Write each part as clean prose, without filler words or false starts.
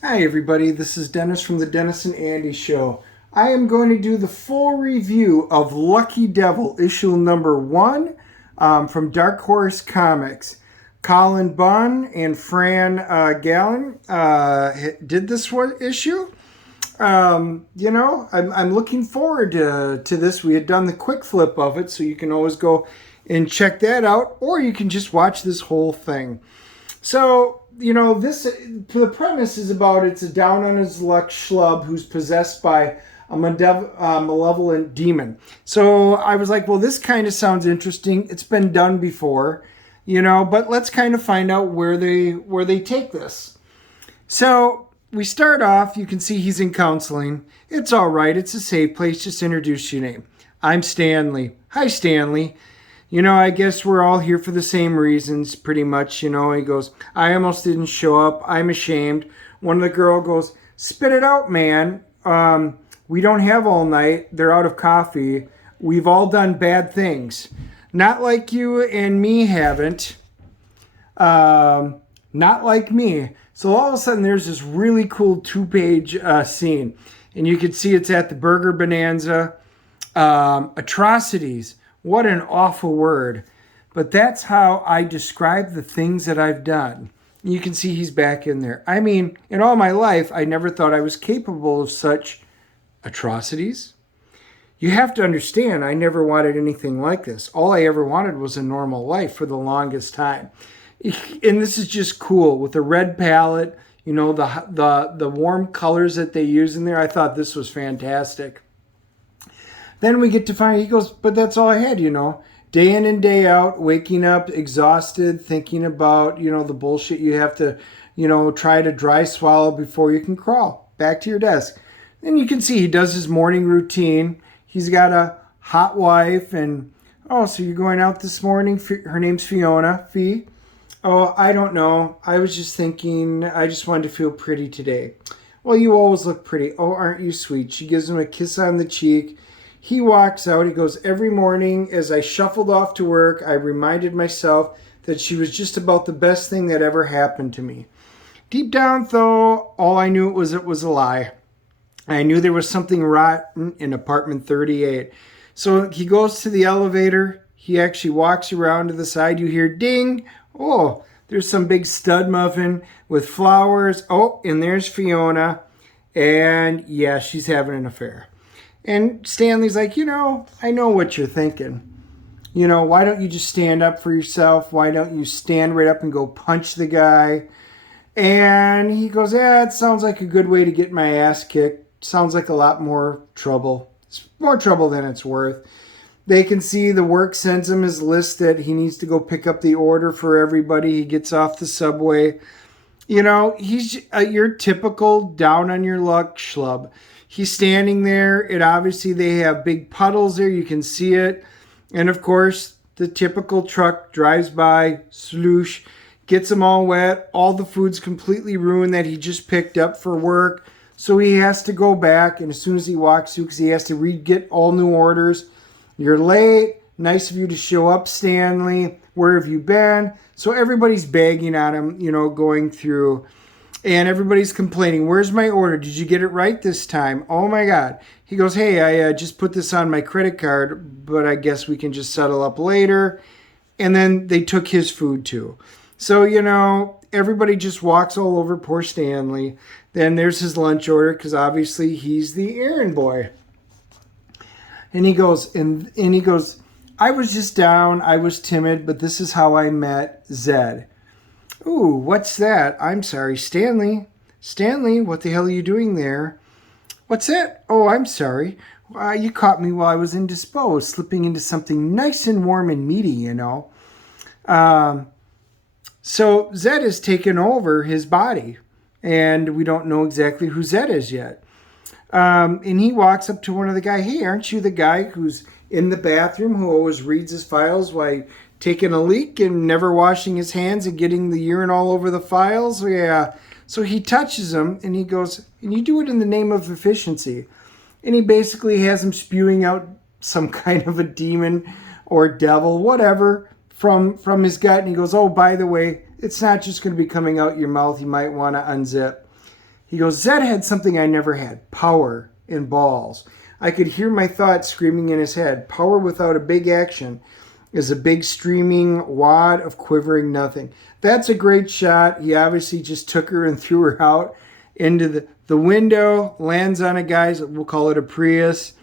Hi everybody, this is Dennis from the Dennis and Andy Show. I am going to do the full review of Lucky Devil, issue number 1 from Dark Horse Comics. Cullen, Bunn, and Fran Galan did this one issue. I'm looking forward to this. We had done the quick flip of it, so you can always go and check that out, or you can just watch this whole thing. So, the premise is about it's a down on his luck schlub who's possessed by a malevolent demon. So I was like, well, this kind of sounds interesting. It's been done before, but let's kind of find out where they take this. So we start off, you can see he's in counseling. It's all right. It's a safe place. Just introduce your name. I'm Stanley. Hi, Stanley. I guess we're all here for the same reasons, pretty much. He goes, I almost didn't show up. I'm ashamed. One of the girl goes, spit it out, man. We don't have all night. They're out of coffee. We've all done bad things. Not like you and me haven't. Not like me. So all of a sudden, there's this really cool 2-page scene. And you can see it's at the Burger Bonanza. Atrocities. What an awful word. But that's how I describe the things that I've done. You can see he's back in there. I mean, in all my life, I never thought I was capable of such atrocities. You have to understand, I never wanted anything like this. All I ever wanted was a normal life for the longest time. And this is just cool with the red palette, the warm colors that they use in there. I thought this was fantastic. Then we get to find, he goes, but that's all I had, day in and day out, waking up exhausted, thinking about, the bullshit you have to, try to dry swallow before you can crawl back to your desk. And you can see he does his morning routine. He's got a hot wife and, oh, so you're going out this morning? Her name's Fiona. Fee? Oh, I don't know. I was just thinking, I just wanted to feel pretty today. Well, you always look pretty. Oh, aren't you sweet? She gives him a kiss on the cheek. He walks out. He goes, every morning as I shuffled off to work, I reminded myself that she was just about the best thing that ever happened to me. Deep down, though, all I knew it was a lie. I knew there was something rotten in apartment 38. So he goes to the elevator. He actually walks around to the side. You hear ding. Oh, there's some big stud muffin with flowers. Oh, and there's Fiona. And yeah, she's having an affair. And Stanley's like, I know what you're thinking. Why don't you just stand up for yourself? Why don't you stand right up and go punch the guy? And he goes, it sounds like a good way to get my ass kicked. Sounds like a lot more trouble. It's more trouble than it's worth. They can see the work sends him his list that he needs to go pick up the order for everybody. He gets off the subway. He's your typical down on your luck schlub. He's standing there. Obviously they have big puddles there. You can see it. And of course, the typical truck drives by, sloosh, gets them all wet. All the food's completely ruined that he just picked up for work. So he has to go back. And as soon as he walks through, because he has to get all new orders. You're late. Nice of you to show up, Stanley. Where have you been? So everybody's bagging on him, going through. And everybody's complaining, where's my order? Did you get it right this time? Oh my God. He goes, hey, I just put this on my credit card, but I guess we can just settle up later. And then they took his food too. So, everybody just walks all over poor Stanley. Then there's his lunch order because obviously he's the errand boy. And he goes, I was just down. I was timid, but this is how I met Zed. Ooh, what's that? I'm sorry, Stanley. Stanley, what the hell are you doing there? What's that? Oh, I'm sorry. You caught me while I was indisposed, slipping into something nice and warm and meaty, So Zed has taken over his body, and we don't know exactly who Zed is yet. And he walks up to one of the guys. Hey, aren't you the guy who's in the bathroom who always reads his files while taking a leak and never washing his hands and getting the urine all over the files? Yeah. So he touches him and he goes, and you do it in the name of efficiency. And he basically has him spewing out some kind of a demon or devil, whatever, from his gut. And he goes, oh, by the way, it's not just going to be coming out your mouth. You might want to unzip. He goes, Zed had something I never had, power and balls. I could hear my thoughts screaming in his head. Power without a big action is a big streaming wad of quivering nothing. That's a great shot. He obviously just took her and threw her out into the window, lands on a guy's, we'll call it a Prius.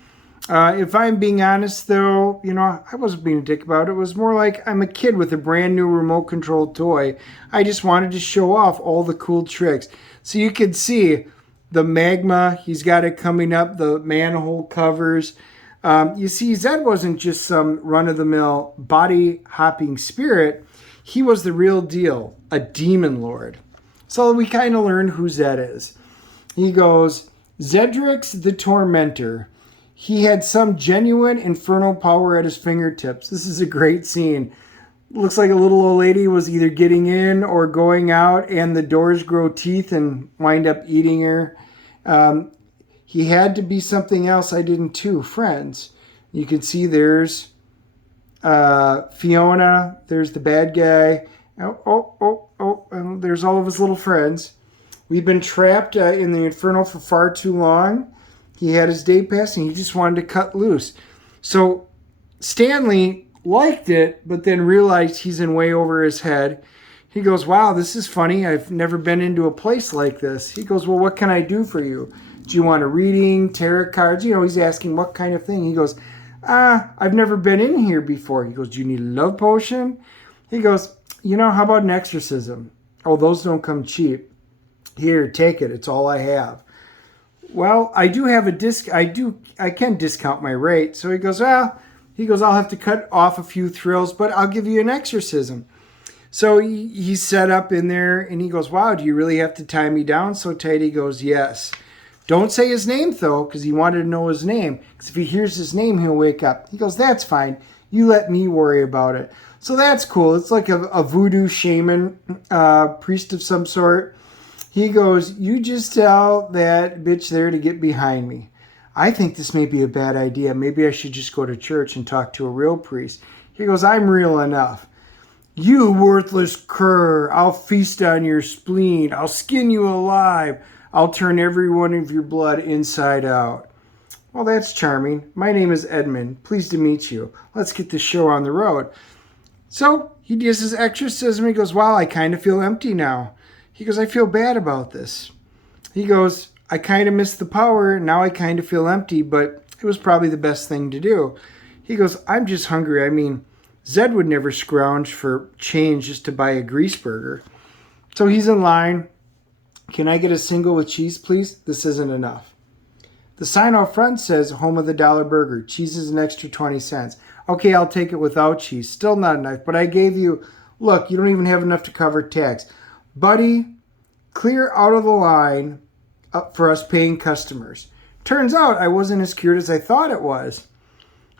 If I'm being honest, though, I wasn't being a dick about it. It was more like I'm a kid with a brand new remote control toy. I just wanted to show off all the cool tricks. So you could see the magma, he's got it coming up, the manhole covers. You see, Zed wasn't just some run-of-the-mill body-hopping spirit. He was the real deal, a demon lord. So we kind of learned who Zed is. He goes, Zedrix the Tormentor. He had some genuine infernal power at his fingertips. This is a great scene. Looks like a little old lady was either getting in or going out, and the doors grow teeth and wind up eating her. He had to be something else I didn't too, friends. You can see there's Fiona, there's the bad guy. And there's all of his little friends. We've been trapped in the Inferno for far too long. He had his day pass and he just wanted to cut loose. So Stanley liked it, but then realized he's in way over his head. He goes, wow, this is funny. I've never been into a place like this. He goes, well, what can I do for you? Do you want a reading, tarot cards? He's asking what kind of thing. He goes, I've never been in here before. He goes, do you need a love potion? He goes, how about an exorcism? Oh, those don't come cheap. Here, take it. It's all I have. Well, I do have a disc. I can discount my rate. So he goes, I'll have to cut off a few thrills, but I'll give you an exorcism. So he's set up in there and he goes, wow, do you really have to tie me down so tight? He goes, yes. Don't say his name though, because he wanted to know his name. Because if he hears his name, he'll wake up. He goes, that's fine. You let me worry about it. So that's cool. It's like a voodoo shaman, priest of some sort. He goes, you just tell that bitch there to get behind me. I think this may be a bad idea. Maybe I should just go to church and talk to a real priest. He goes, I'm real enough. You worthless cur, I'll feast on your spleen. I'll skin you alive. I'll turn every one of your blood inside out. Well, that's charming. My name is Edmund. Pleased to meet you. Let's get this show on the road. So he does his exorcism. He goes, wow, I kind of feel empty now. He goes, I feel bad about this. He goes, I kind of miss the power. Now I kind of feel empty, but it was probably the best thing to do. He goes, I'm just hungry. I mean, Zed would never scrounge for change just to buy a grease burger. So he's in line. Can I get a single with cheese, please? This isn't enough. The sign out front says, home of the dollar burger. Cheese is an extra 20 cents. Okay, I'll take it without cheese. Still not enough. But I gave you, look, you don't even have enough to cover tax. Buddy, clear out of the line for us paying customers. Turns out I wasn't as cured as I thought it was.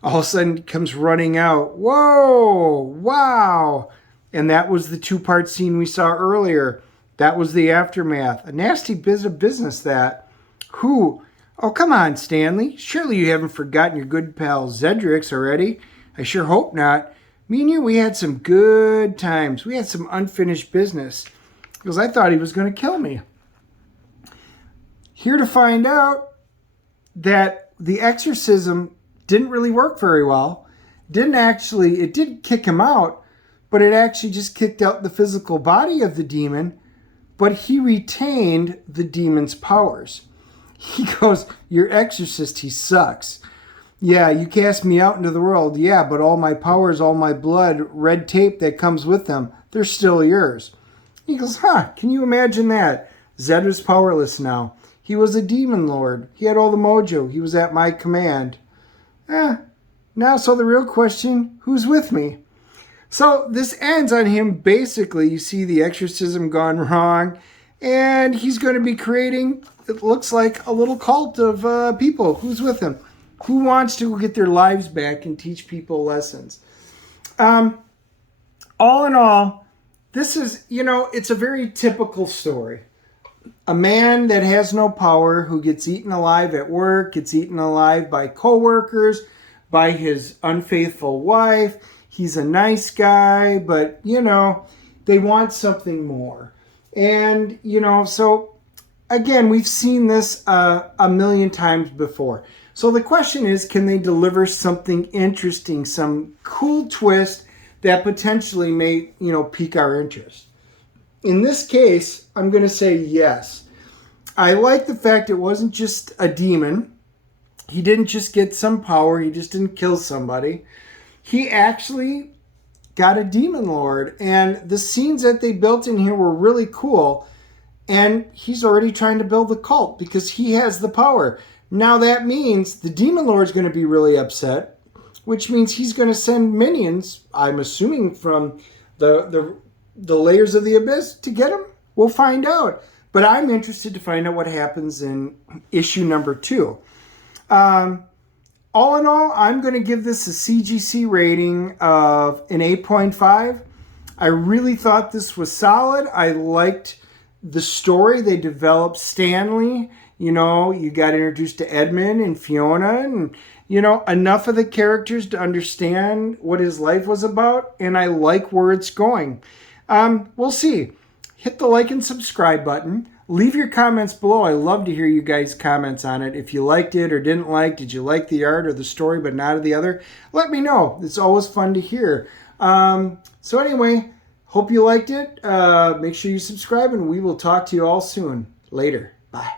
All of a sudden it comes running out. Whoa, wow. And that was the two-part scene we saw earlier. That was the aftermath. A nasty bit of business that. Who? Oh, come on, Stanley. Surely you haven't forgotten your good pal Zedrix already. I sure hope not. Me and you, we had some good times. We had some unfinished business. Because I thought he was going to kill me. Here to find out that the exorcism didn't really work very well. It did kick him out, but it actually just kicked out the physical body of the demon, but he retained the demon's powers. He goes, your exorcist, he sucks. Yeah, you cast me out into the world. Yeah, but all my powers, all my blood, red tape that comes with them, they're still yours. He goes, can you imagine that? Zed was powerless now. He was a demon lord. He had all the mojo. He was at my command. Now, so the real question, who's with me? So this ends on him basically, you see the exorcism gone wrong, and he's going to be creating, it looks like, a little cult of people. Who's with him? Who wants to get their lives back and teach people lessons? All in all, this is, it's a very typical story. A man that has no power, who gets eaten alive at work, gets eaten alive by coworkers, by his unfaithful wife. He's a nice guy, but, they want something more. And, so again, we've seen this a million times before. So the question is, can they deliver something interesting, some cool twist that potentially may, pique our interest? In this case, I'm going to say yes. I like the fact it wasn't just a demon. He didn't just get some power. He just didn't kill somebody. He actually got a demon lord. And the scenes that they built in here were really cool. And he's already trying to build the cult because he has the power. Now that means the demon lord's going to be really upset, which means he's going to send minions, I'm assuming from the layers of the abyss, to get him. We'll find out. But I'm interested to find out what happens in issue number 2. All in all, I'm going to give this a CGC rating of an 8.5. I really thought this was solid. I liked the story. They developed Stanley. You got introduced to Edmund and Fiona and, enough of the characters to understand what his life was about. And I like where it's going. We'll see. Hit the like and subscribe button. Leave your comments below. I love to hear you guys' comments on it. If you liked it or didn't like, did you like the art or the story but not of the other? Let me know. It's always fun to hear. So anyway, hope you liked it. Make sure you subscribe and we will talk to you all soon. Later. Bye.